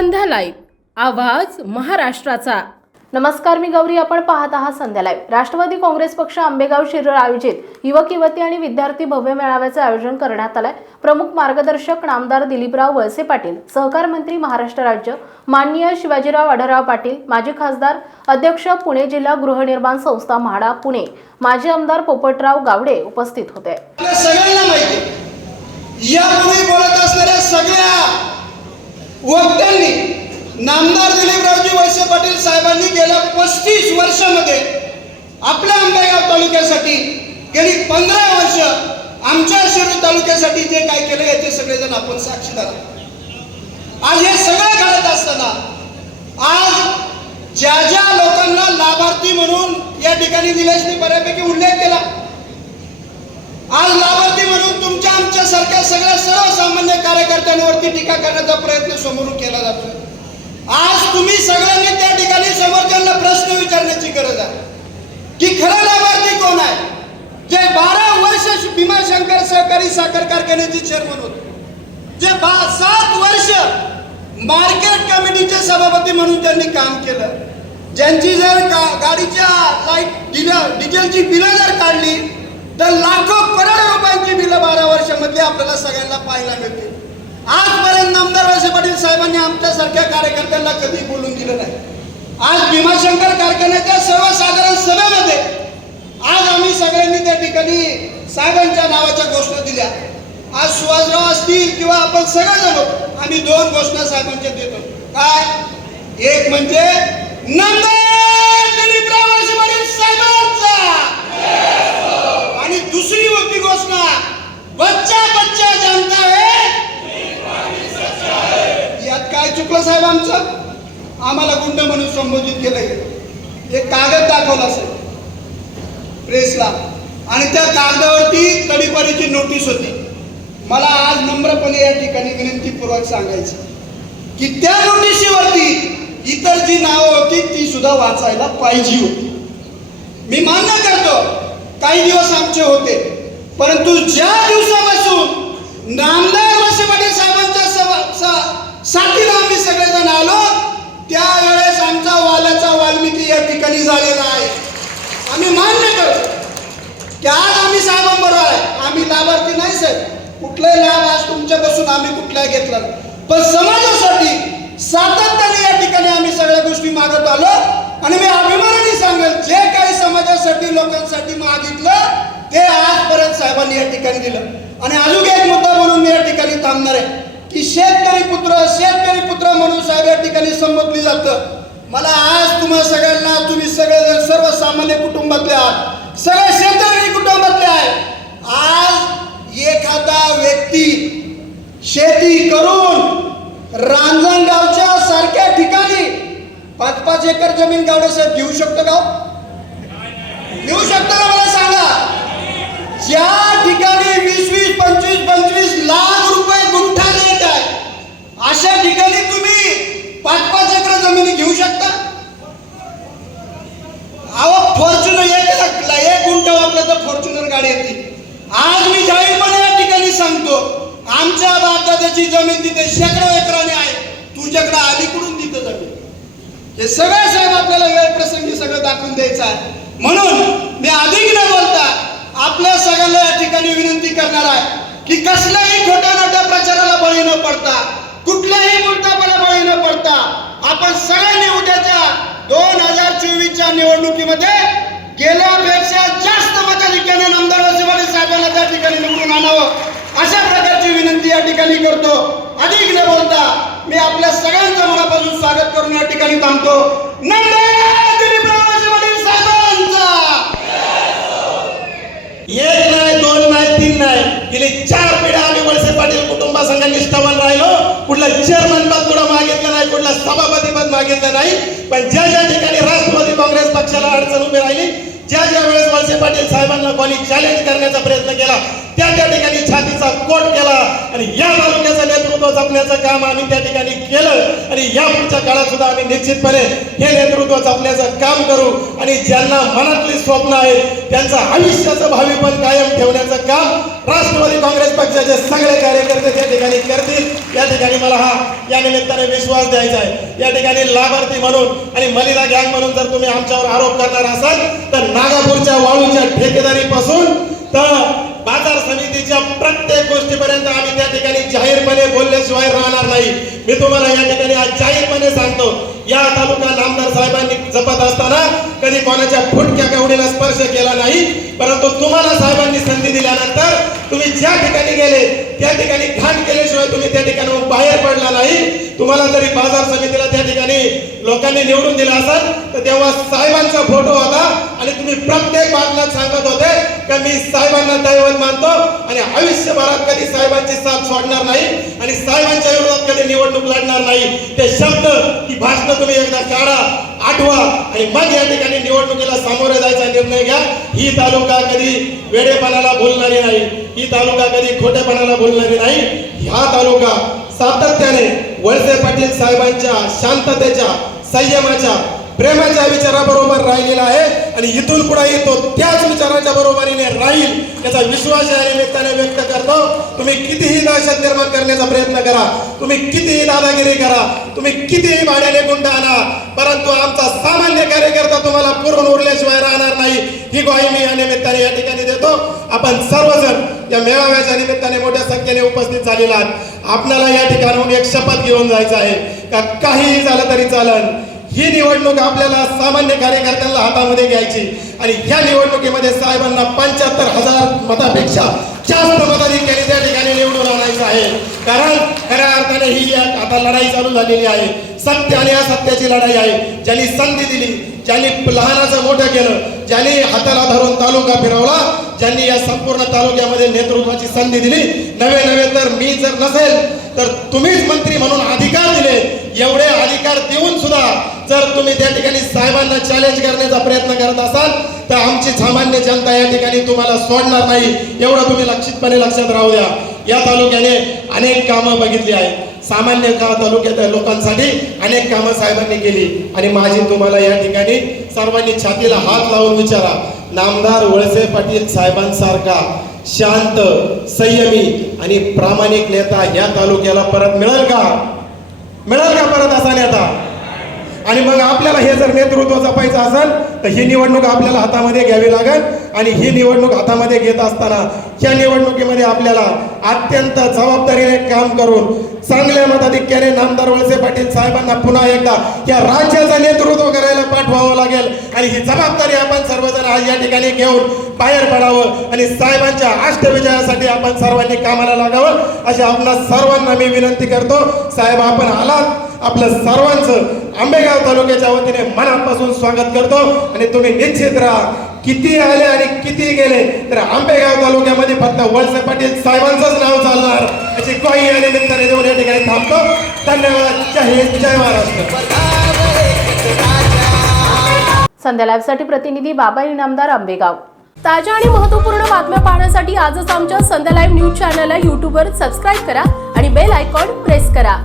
संध्या live. आवाज महाराष्ट्राचा. नमस्कार मी गौरी. आपण पाहत आहात संध्या लाईव्ह. राष्ट्रवादी काँग्रेस पक्ष आंबेगाव शिरळ आयोजित युवक युवती आणि विद्यार्थी भव्य मेळाव्याचे आयोजन करण्यात आलंय. प्रमुख मार्गदर्शक नामदार दिलीपराव वळसे पाटील सहकार मंत्री महाराष्ट्र राज्य माननीय शिवाजीराव आढळराव पाटील माजी खासदार अध्यक्ष पुणे जिल्हा गृहनिर्माण संस्था म्हाडा पुणे माजी आमदार पोपटराव गावडे उपस्थित होते. सगळ्यांना माहिती. यापूर्वी बोलत असणाऱ्या सगळ्या वक्त्यांनी नामदार दिलीपरावजी वळसे पाटील साहेबांनी गेल्या पस्तीस वर्षामध्ये आपल्या आंबेगाव तालुक्यासाठी गेली पंधरा वर्ष आमच्या शिरूर तालुक्यासाठी जे काय केलं याचे सगळेजण आपण साक्षीदार आज हे सगळं घडत असताना आज ज्या ज्या लोकांना लाभार्थी म्हणून या ठिकाणी निलेशने बऱ्यापैकी उल्लेख केला. आज लाभार्थी म्हणून तुमच्या आमच्या सारख्या सगळ्या सर्वसामान्य कार्यकर्त्यांवरती टीका करण्याचा प्रयत्न समोरून केला जातो. आज तुम्ही सगळ्यांनी त्या ठिकाणी समोरच्यांना प्रश्न विचारण्याची गरज आहे. की खरं लाभार्थी कोण आहे? जे बारा वर्ष भीमाशंकर सहकारी साखर कारखान्याचे चेअरमन होते. जे बा सात वर्ष मार्केट कमिटीचे सभापती म्हणून त्यांनी काम केलं. ज्यांची जर गाडीच्या लाइट डिझेलची बिलं जर काढली तर लाखो करोड रुपयांची बिलं बारा वर्षामध्ये आपल्याला सगळ्यांना पाहायला मिळतील. आजपर्यंत आमदार वळसे पाटील साहेबांनी आमच्यासारख्या कार्यकर्त्यांना कधी बोलून दिलं नाही. आज भीमाशंकर कारखान्याच्या सर्वसाधारण सभेमध्ये आज आम्ही सगळ्यांनी त्या ठिकाणी साहेबांच्या नावाच्या घोषणा दिल्या. आज सुहासराव असतील किंवा आपण सगळेजण आम्ही दोन घोषणा साहेबांच्या देतो. काय? एक म्हणजे चुकलं साहेब आमचं? आम्हाला गुंड म्हणून संबोधित केलं गेलं एक कागद दाखवला असेल. प्रेसला. आणि त्या कागदावरती तडीपारीची नोटीस होती. मला आज नम्रपणे या ठिकाणी विनंतीपूर्वक सांगायचं. की त्या नोटीशीवरती इतर जी नावं होती ती सुद्धा वाचायला पाहिजे होती. मी मान्य करतो काही दिवस आमचे होते. परंतु ज्या दिवसापासून नामदार वळसे पाटील साहेबांच्या सभा- सा- साथीला आम्ही सगळेजण आलो त्यावेळेस आमचा वाल्याचा वाल्मिकी या ठिकाणी झालेला आहे आम्ही मान्य करतो की आज आम्ही साहेबांबरोबर आहे आम्ही लाभार्थी नाही साहेब. कुठलाही लाभ आज तुमच्यापासून आम्ही कुठलाही घेतला पण समाजासाठी सातत्याने या ठिकाणी आम्ही सगळ्या गोष्टी मागत आलो आणि मी अभिमानाने सांगेल जे काही समाजासाठी लोकांसाठी मागितलं ते आजपर्यंत साहेबांनी या ठिकाणी दिलं. आणि अजून एक मुद्दा म्हणून मी या ठिकाणी थांबणार आहे की शेतकरी पुत्र शेतकरी पुत्र म्हणून साहेब या ठिकाणी संबोधली जातं. मला आज तुम्हा सगळ्यांना तुम्ही सगळेजण सर्वसामान्य कुटुंबातले आहात. सगळे शेतकरी कुटुंबातले आहेत. आज एखादा व्यक्ती शेती करून रांजणगावच्या सारख्या ठिकाणी पाच पाच एकर जमीन गावडे साहेब घेऊ शकतो का? देऊ घेऊ शकतो का मला सांगा ज्या ठिकाणी वीस वीस पंचवीस पंचवीस लाख रुपये गुंठा रेट आहे अशा ठिकाणी तुम्ही पाच पाच एकर जमिनी घेऊ शकता अहो फॉर्च्युनर एक लाख एक गुंठ वापरलं तर फॉर्च्युनर गाडी येते आज मी जाहीरपणे या ठिकाणी सांगतो आमच्या बापदादाची जमीन तिथे शेकडो एकराने आहे. तुझ्याकडे अलीकडून तिथं जमीन हे सगळं साहेब आपल्याला वेळ प्रसंगी सगळं दाखवून द्यायचं आहे. म्हणून मी अधिक न बोलता आपल्या सगळ्यांना या ठिकाणी विनंती करणार आहे की कसल्याही खोट्या मोठ्या प्रचाराला बळी न पडता कुठल्याही मुद्दापला बळी न पडता आपण सगळ्यांनी उद्याच्या दोन हजार चोवीसच्या निवडणुकीमध्ये गेल्यापेक्षा जास्त ठिकाणी नामदार वसुबाई साहेबांना त्या ठिकाणी निवडून आणावं. अशा प्रकारची विनंती या ठिकाणी करतो. अधिक न बोलता मी आपल्या सगळ्यांचं मनापासून स्वागत करून या ठिकाणी थांबतो. एक नाही दोन नाही तीन नाही. गेली चार पिढ्या आम्ही वळसे पाटील कुटुंबासंघ निष्ठावान राहिलो. कुठला चेअरमन पद कुठं मागितलं नाही कुठला सभापती पद मागितलं नाही. पण ज्या ज्या ठिकाणी राष्ट्रवादी काँग्रेस पक्षाला अडचण उभी राहिली ज्या ज्या वेळेस वळसे पाटील साहेबांना कोणी चॅलेंज करण्याचा प्रयत्न केला. त्या त्या ठिकाणी छातीचा कोट केला आणि या तालुक्याचं नेतृत्व जपण्याचं काम आम्ही त्या ठिकाणी केलं. आणि या पुढच्या काळात सुद्धा आम्ही निश्चितपणे हे नेतृत्व जपण्याचं काम करू. आणि ज्यांना मनातली स्वप्न आहे त्यांचं आयुष्याचं भावी पण कायम ठेवण्याचं काम राष्ट्रवादी काँग्रेस पक्षाचे सगळे कार्यकर्ते त्या ठिकाणी करतील. या ठिकाणी मला हा या निमित्ताने विश्वास द्यायचा आहे. या ठिकाणी लाभार्थी म्हणून आणि मलिदा गँग म्हणून जर तुम्ही आमच्यावर आरोप करणार असाल तर नागापूरच्या वाळूच्या ठेकेदारीपासून तर बाजार समितीच्या प्रत्येक गोष्टीपर्यंत आम्ही त्या ठिकाणी जाहीरपणे बोलल्याशिवाय राहणार नाही. मी तुम्हाला या ठिकाणी आज जाहीरपणे सांगतो या तालुका नामदार साहेबांनी जपत असताना कधी कोणाच्या फुटक्या कवडीला स्पर्श केला नाही परंतु तुम्हाला साहेबांनी संधी दिल्यानंतर तुम्ही ज्या ठिकाणी त्या ठिकाणी घाण केल्याशिवाय तुम्ही त्या ठिकाणी बाहेर पडला नाही. तुम्हाला जरी बाजार समितीला त्या ठिकाणी लोकांनी निवडून दिला असाल तर तेव्हा साहेबांचा फोटो होता आणि तुम्ही प्रत्येक बातम्यात सांगत होते का मी साहेबांना दैवत मानतो आणि आयुष्यभरात कधी साहेबांची साथ सोडणार नाही आणि साहेबांच्या विरोधात कधी निवडणूक लढणार नाही. ते शब्द की भाषण तुम्ही एकदा काढा आठवा आणि मग या ठिकाणी निवडणुकीला सामोरे जायचा निर्णय घ्या. ही तालुका कधी वेडेपणाला बोलणारी नाही. ही तालुका कधी खोटेपणाला बोललेली नाही. ह्या तालुका सातत्याने वळसे पाटील साहेबांच्या शांततेच्या संयमाच्या प्रेमाच्या विचाराबरोबर राहिलेला आहे आणि इथून पुढे तो त्याच विचाराच्या बरोबरीने राहील याचा विश्वास या निमित्ताने व्यक्त करतो. तुम्ही कितीही दहशत निर्माण करण्याचा प्रयत्न करा. तुम्ही कितीही दादागिरी करा. तुम्ही कितीही भाड्याने गुंड आणा. परंतु आमचा सामान्य कार्यकर्ता तुम्हाला पुरून उरल्याशिवाय राहणार नाही. ही ग्वाही मी या निमित्ताने या ठिकाणी देतो. आपण सर्वजण या मेळाव्याच्या निमित्ताने मोठ्या संख्येने उपस्थित झालेला आहात. आपल्याला या ठिकाणाहून एक शपथ घेऊन जायचं आहे का? काहीही झालं तरी चालन. ही निवडणूक आपल्याला सामान्य कार्यकर्त्यांना हातामध्ये घ्यायची. आणि ह्या निवडणुकीमध्ये साहेबांना पंच्याहत्तर हजार मतापेक्षा जास्त मताधिक्याने त्या ठिकाणी निवडून आणायचं आहे. कारण खऱ्या अर्थाने ही आता लढाई चालू झालेली आहे सत्य आणि असत्याची लढाई आहे. ज्यांनी संधी दिली ज्यांनी लहानाचं मोठं केलं ज्यांनी हाताला धरून तालुका फिरवला ज्यांनी या संपूर्ण तालुक्यामध्ये नेतृत्वाची संधी दिली नवे नवे तर मी जर नसेल तर तुम्हीच मंत्री म्हणून अधिकार दिले एवढे अधिकार देऊन सुद्धा जर तुम्ही त्या ठिकाणी साहेबांना चॅलेंज करण्याचा प्रयत्न करत असाल तर आमची सामान्य जनता या ठिकाणी तुम्हाला सोडणार नाही. एवढं तुम्ही लक्षितपणे लक्षात राहू द्या. या तालुक्याने अनेक कामं बघितली आहेत. सामान्य का तालुक्यात लोकांसाठी अनेक कामं साहेबांनी केली. आणि माझी तुम्हाला या ठिकाणी सर्वांनी छातीला हात लावून विचारा. नामदार वळसे पाटील साहेबांसारखा शांत संयमी आणि प्रामाणिक नेता या तालुक्याला परत मिळेल का? मिळेल का परत असा नेता? आणि मग आपल्याला हे जर नेतृत्व जपायचं असेल तर ही निवडणूक आपल्याला हातामध्ये घ्यावी लागेल. आणि ही निवडणूक हातामध्ये घेत असताना या निवडणुकीमध्ये आपल्याला अत्यंत जबाबदारीने काम करून चांगल्या मताधिक्याने नामदार वळसे पाटील साहेबांना पुन्हा एकदा या राज्याचं नेतृत्व करायला पाठवावं लागेल. आणि ही जबाबदारी आपण सर्वजण आज या ठिकाणी घेऊन बाहेर पडावं आणि साहेबांच्या अष्टविजयासाठी आपण सर्वांनी कामाला लागावं. अशा आपणा सर्वांना मी विनंती करतो साहेब आपण आलात. आपलं सर्वांचं आंबेगाव तालुक्याच्या वतीने मनापासून स्वागत करतो. आणि तुम्ही निश्चित राहा किती आले आणि किती गेले तर आंबेगाव तालुक्यामध्ये फक्त वळसे पाटील साहेबांचंच नाव चालणार. अशी काही या निमित्ताने देऊन या ठिकाणी थांबतो. धन्यवाद. जय हिंद जय महाराष्ट्र. संध्या लाईव्हसाठी प्रतिनिधी बाबा इनामदार आंबेगाव. ताज्या आणि महत्त्वपूर्ण बातम्या पाहण्यासाठी आजच आमच्या संध्या लाईव्ह न्यूज चॅनलला यूट्यूबवर सबस्क्राईब करा आणि बेल आयकॉन प्रेस करा.